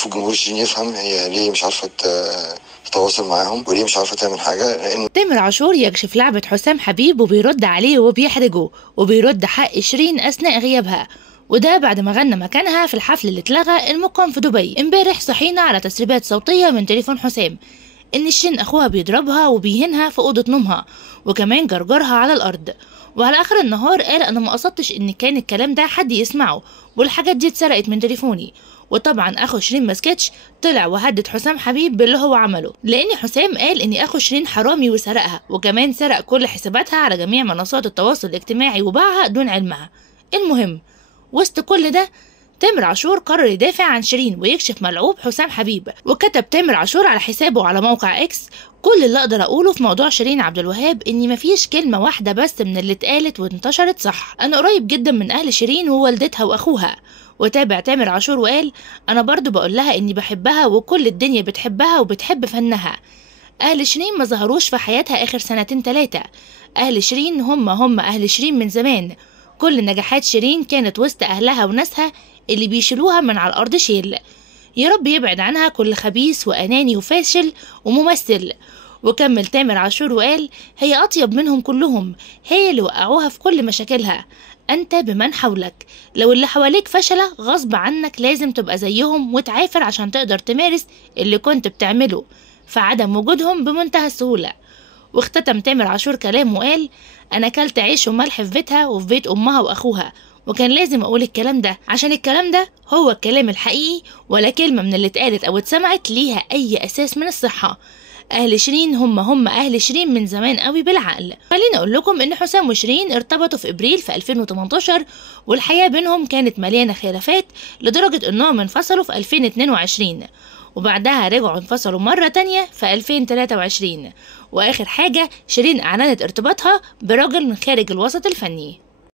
المفروض جمهور شيرين يفهم هي ليه مش عارفه تتواصل معاهم وليه مش عارفه تعمل حاجه. لان تامر عاشور يكشف لعبة حسام حبيب وبيرد عليه وبيحرجه، وبيرد حق شيرين أثناء غيابها، وده بعد ما غنى مكانها في الحفل اللي اتلغى المقام في دبي. امبارح صحينا على تسريبات صوتية من تليفون حسام إن شيرين أخوها بيضربها وبيهينها في أوضة نومها، وكمان جرجرها على الأرض. وعلى آخر النهار قال أنا ما قصدتش إن كان الكلام ده حد يسمعه، والحاجات دي اتسرقت من تليفوني. وطبعا أخو شيرين مسكتش، طلع وهدد حسام حبيب باللي هو عمله، لأن حسام قال إن أخو شيرين حرامي وسرقها، وكمان سرق كل حساباتها على جميع منصات التواصل الاجتماعي وباعها دون علمها. المهم وسط كل ده تامر عاشور قرر يدافع عن شيرين ويكشف ملعوب حسام حبيب، وكتب تامر عاشور على حسابه على موقع اكس: كل اللي اقدر اقوله في موضوع شيرين عبد الوهاب ان مفيش كلمه واحده بس من اللي اتقالت وانتشرت صح. انا قريب جدا من اهل شيرين ووالدتها واخوها. وتابع تامر عاشور وقال: انا برضو بقول لها اني بحبها وكل الدنيا بتحبها وبتحب فنها. اهل شيرين ما ظهروش في حياتها اخر 2-3 سنين. اهل شيرين هم اهل شيرين من زمان. كل نجاحات شيرين كانت وسط اهلها وناسها اللي بيشيلوها من على الارض شيل. يا رب يبعد عنها كل خبيث واناني وفاشل وممثل. وكمل تامر عاشور وقال: هي اطيب منهم كلهم، هي اللي وقعوها في كل مشاكلها. انت بمن حولك، لو اللي حواليك فشلة غصب عنك لازم تبقى زيهم وتعافر عشان تقدر تمارس اللي كنت بتعمله، فعدم وجودهم بمنتهى السهولة. واختتم تامر عاشور كلامه وقال: انا اكلت عيش وملح في بيتها وفي بيت امها واخوها، وكان لازم اقول الكلام ده عشان الكلام ده هو الكلام الحقيقي، ولا كلمة من اللي اتقالت او اتسمعت ليها اي اساس من الصحة. اهل شيرين هم اهل شيرين من زمان قوي بالعقل. خليني اقول لكم ان حسام وشيرين ارتبطوا في ابريل في 2018، والحياة بينهم كانت مليانة خلافات لدرجة انهم انفصلوا في 2022، وبعدها رجعوا انفصلوا مرة تانية في 2023. واخر حاجة شيرين اعلنت ارتباطها براجل من خارج الوسط الفني.